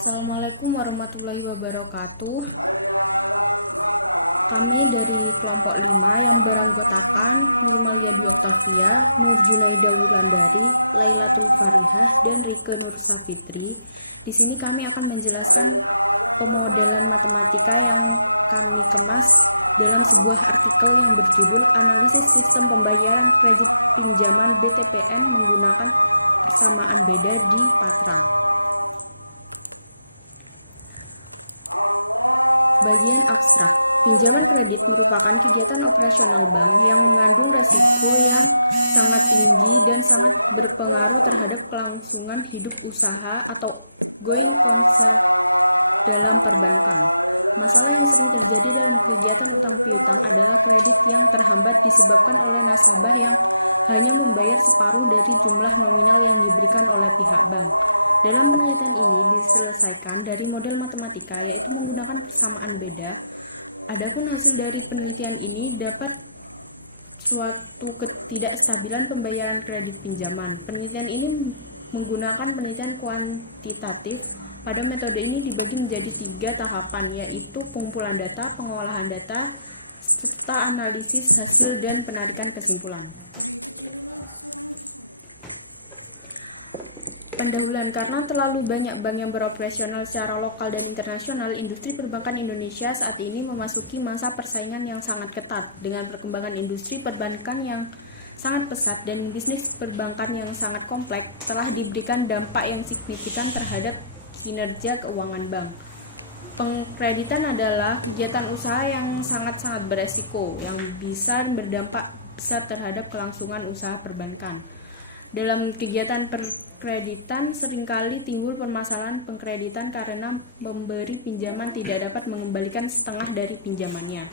Assalamualaikum warahmatullahi wabarakatuh. Kami dari kelompok 5 yang beranggotakan Nurmalia Dwi Oktavia, Nur Junaida Wulandari, Lailatul Farihah, dan Rike Nur Safitri. Di sini kami akan menjelaskan pemodelan matematika yang kami kemas dalam sebuah artikel yang berjudul Analisis Sistem Pembayaran Kredit Pinjaman BTPN menggunakan persamaan beda di Patrang. Bagian abstrak. Pinjaman kredit merupakan kegiatan operasional bank yang mengandung resiko yang sangat tinggi dan sangat berpengaruh terhadap kelangsungan hidup usaha atau going concern dalam perbankan. Masalah yang sering terjadi dalam kegiatan utang piutang adalah kredit yang terhambat disebabkan oleh nasabah yang hanya membayar separuh dari jumlah nominal yang diberikan oleh pihak bank. Dalam penelitian ini diselesaikan dari model matematika, yaitu menggunakan persamaan beda. Adapun hasil dari penelitian ini dapat suatu ketidakstabilan pembayaran kredit pinjaman. Penelitian ini menggunakan penelitian kuantitatif. Pada metode ini dibagi menjadi 3 tahapan, yaitu pengumpulan data, pengolahan data, serta analisis hasil dan penarikan kesimpulan. Pendahuluan. Karena terlalu banyak bank yang beroperasional secara lokal dan internasional, industri perbankan Indonesia saat ini memasuki masa persaingan yang sangat ketat. Dengan perkembangan industri perbankan yang sangat pesat dan bisnis perbankan yang sangat kompleks, telah diberikan dampak yang signifikan terhadap kinerja keuangan bank. Pengkreditan adalah kegiatan usaha yang sangat-sangat beresiko, yang bisa berdampak besar terhadap kelangsungan usaha perbankan. Dalam kegiatan perkreditan seringkali timbul permasalahan pengkreditan karena pemberi pinjaman tidak dapat mengembalikan setengah dari pinjamannya.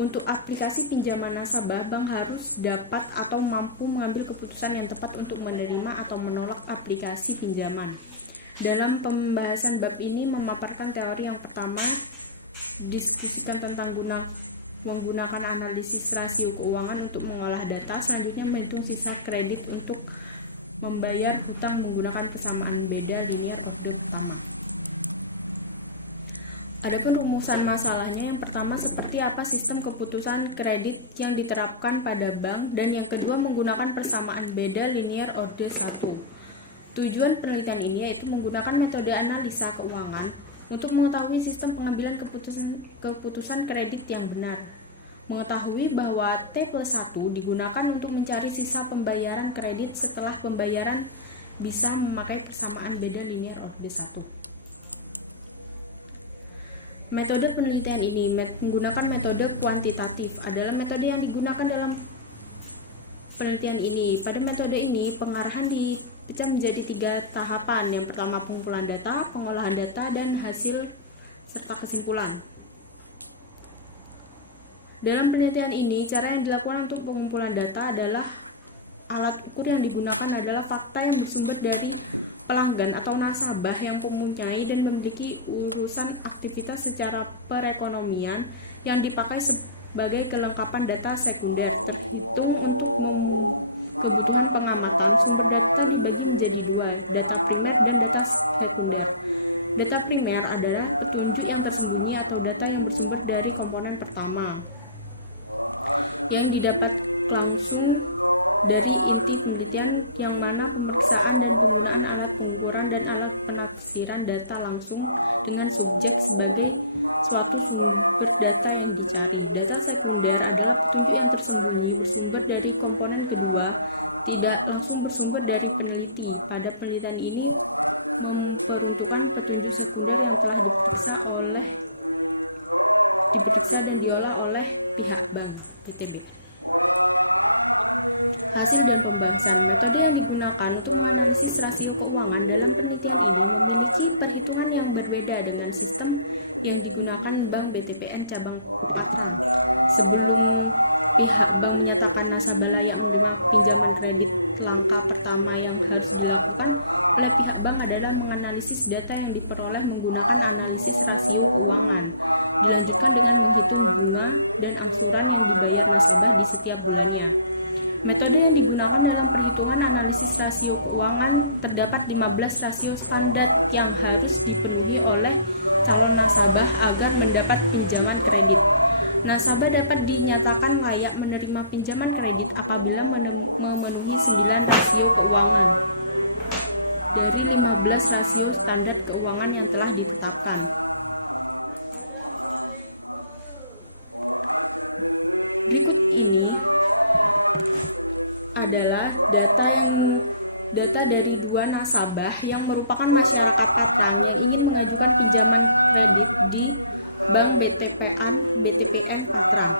Untuk aplikasi pinjaman nasabah, bank harus dapat atau mampu mengambil keputusan yang tepat untuk menerima atau menolak aplikasi pinjaman. Dalam pembahasan bab ini memaparkan teori yang pertama, diskusikan tentang menggunakan analisis rasio keuangan untuk mengolah data, selanjutnya menghitung sisa kredit untuk membayar hutang menggunakan persamaan beda linear order pertama. Adapun rumusan masalahnya, yang pertama seperti apa sistem keputusan kredit yang diterapkan pada bank, dan yang kedua menggunakan persamaan beda linear order 1. Tujuan penelitian ini yaitu menggunakan metode analisa keuangan untuk mengetahui sistem pengambilan keputusan kredit yang benar. Mengetahui bahwa T+1 digunakan untuk mencari sisa pembayaran kredit setelah pembayaran bisa memakai persamaan beda linear order 1. Metode penelitian ini menggunakan metode kuantitatif adalah metode yang digunakan dalam penelitian ini. Pada metode ini pengarahan dipecah menjadi 3 tahapan. Yang pertama pengumpulan data, pengolahan data, dan hasil serta kesimpulan. Dalam penelitian ini, cara yang dilakukan untuk pengumpulan data adalah alat ukur yang digunakan adalah fakta yang bersumber dari pelanggan atau nasabah yang mempunyai dan memiliki urusan aktivitas secara perekonomian yang dipakai sebagai kelengkapan data sekunder. Terhitung untuk kebutuhan pengamatan, sumber data dibagi menjadi 2, data primer dan data sekunder. Data primer adalah petunjuk yang tersembunyi atau data yang bersumber dari komponen pertama, yang didapat langsung dari inti penelitian, yang mana pemeriksaan dan penggunaan alat pengukuran dan alat penafsiran data langsung dengan subjek sebagai suatu sumber data yang dicari. Data sekunder adalah petunjuk yang tersembunyi bersumber dari komponen kedua, tidak langsung bersumber dari peneliti. Pada penelitian ini memperuntukkan petunjuk sekunder yang telah diperiksa dan diolah oleh pihak bank BTB. Hasil dan pembahasan. Metode yang digunakan untuk menganalisis rasio keuangan dalam penelitian ini memiliki perhitungan yang berbeda dengan sistem yang digunakan Bank BTPN cabang Patrang. Sebelum pihak bank menyatakan nasabah layak menerima pinjaman kredit, langkah pertama yang harus dilakukan oleh pihak bank adalah menganalisis data yang diperoleh menggunakan analisis rasio keuangan. Dilanjutkan dengan menghitung bunga dan angsuran yang dibayar nasabah di setiap bulannya. Metode yang digunakan dalam perhitungan analisis rasio keuangan terdapat 15 rasio standar yang harus dipenuhi oleh calon nasabah agar mendapat pinjaman kredit. Nasabah dapat dinyatakan layak menerima pinjaman kredit apabila memenuhi 9 rasio keuangan dari 15 rasio standar keuangan yang telah ditetapkan. Berikut ini adalah data dari 2 nasabah yang merupakan masyarakat Patrang yang ingin mengajukan pinjaman kredit di Bank BTPN Patrang.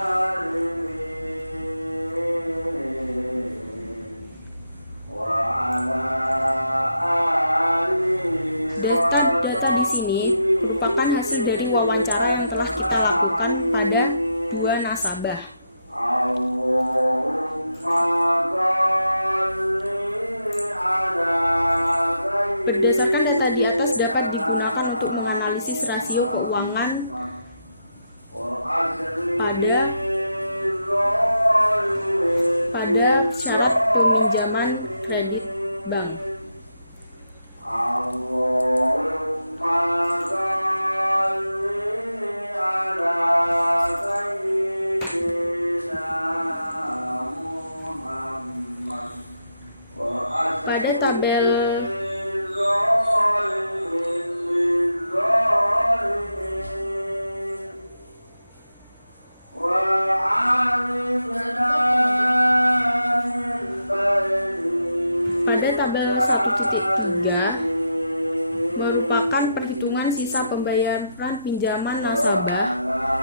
Data di sini merupakan hasil dari wawancara yang telah kita lakukan pada 2 nasabah. Berdasarkan data di atas dapat digunakan untuk menganalisis rasio keuangan pada syarat peminjaman kredit bank. Pada tabel Pada tabel 1.3 merupakan perhitungan sisa pembayaran pinjaman nasabah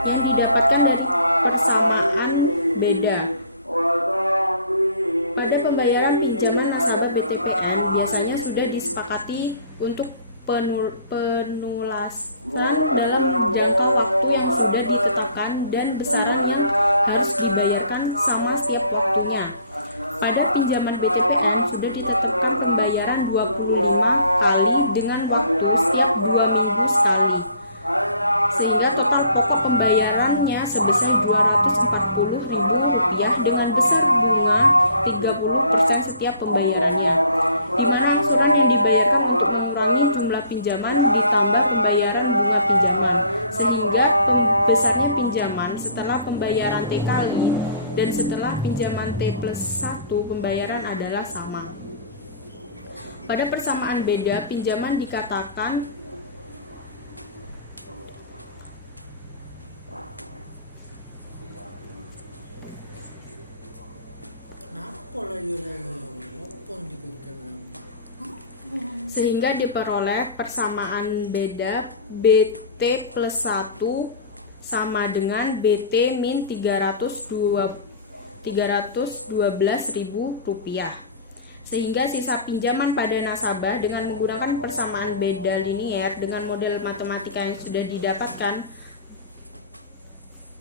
yang didapatkan dari persamaan beda. Pada pembayaran pinjaman nasabah BTPN biasanya sudah disepakati untuk penulasan dalam jangka waktu yang sudah ditetapkan dan besaran yang harus dibayarkan sama setiap waktunya. Pada pinjaman BTPN sudah ditetapkan pembayaran 25 kali dengan waktu setiap 2 minggu sekali. Sehingga total pokok pembayarannya sebesar Rp240.000 dengan besar bunga 30% setiap pembayarannya. Di mana angsuran yang dibayarkan untuk mengurangi jumlah pinjaman ditambah pembayaran bunga pinjaman, sehingga besarnya pinjaman setelah pembayaran T kali dan setelah pinjaman T+1 pembayaran adalah sama. Pada persamaan beda, pinjaman dikatakan sehingga diperoleh persamaan beda BT+1 sama dengan BT min Rp312.000. Sehingga sisa pinjaman pada nasabah dengan menggunakan persamaan beda linier dengan model matematika yang sudah didapatkan,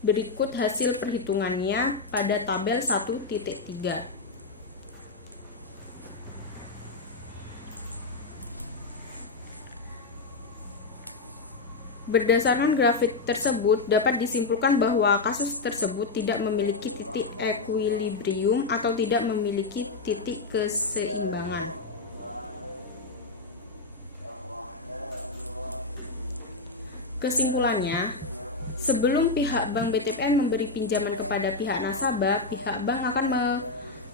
berikut hasil perhitungannya pada tabel 1.3. Berdasarkan grafik tersebut, dapat disimpulkan bahwa kasus tersebut tidak memiliki titik equilibrium atau tidak memiliki titik keseimbangan. Kesimpulannya, sebelum pihak Bank BTPN memberi pinjaman kepada pihak nasabah, pihak bank akan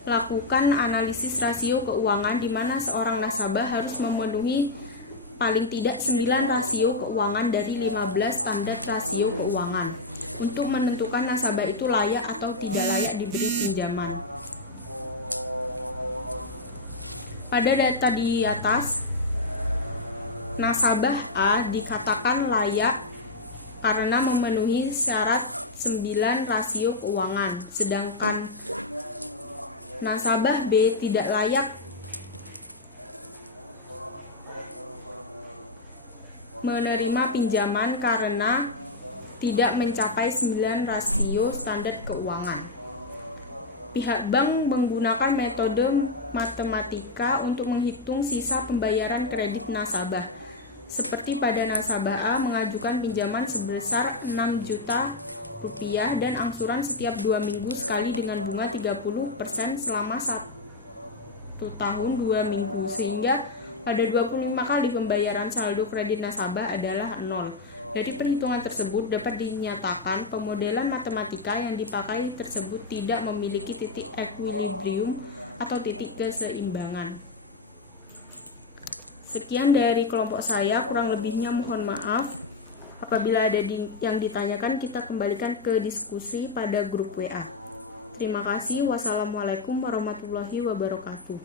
melakukan analisis rasio keuangan di mana seorang nasabah harus memenuhi paling tidak 9 rasio keuangan dari 15 standar rasio keuangan untuk menentukan nasabah itu layak atau tidak layak diberi pinjaman. Pada data di atas, nasabah A dikatakan layak karena memenuhi syarat 9 rasio keuangan, sedangkan nasabah B tidak layak menerima pinjaman karena tidak mencapai 9 rasio standar keuangan. Pihak bank menggunakan metode matematika untuk menghitung sisa pembayaran kredit nasabah. Seperti pada nasabah A mengajukan pinjaman sebesar 6 juta rupiah dan angsuran setiap 2 minggu sekali dengan bunga 30% selama 1 tahun 2 minggu, sehingga pada 25 kali pembayaran saldo kredit nasabah adalah 0. Dari perhitungan tersebut dapat dinyatakan pemodelan matematika yang dipakai tersebut tidak memiliki titik equilibrium atau titik keseimbangan. Sekian dari kelompok saya, kurang lebihnya mohon maaf. Apabila ada yang ditanyakan, kita kembalikan ke diskusi pada grup WA. Terima kasih. Wassalamualaikum warahmatullahi wabarakatuh.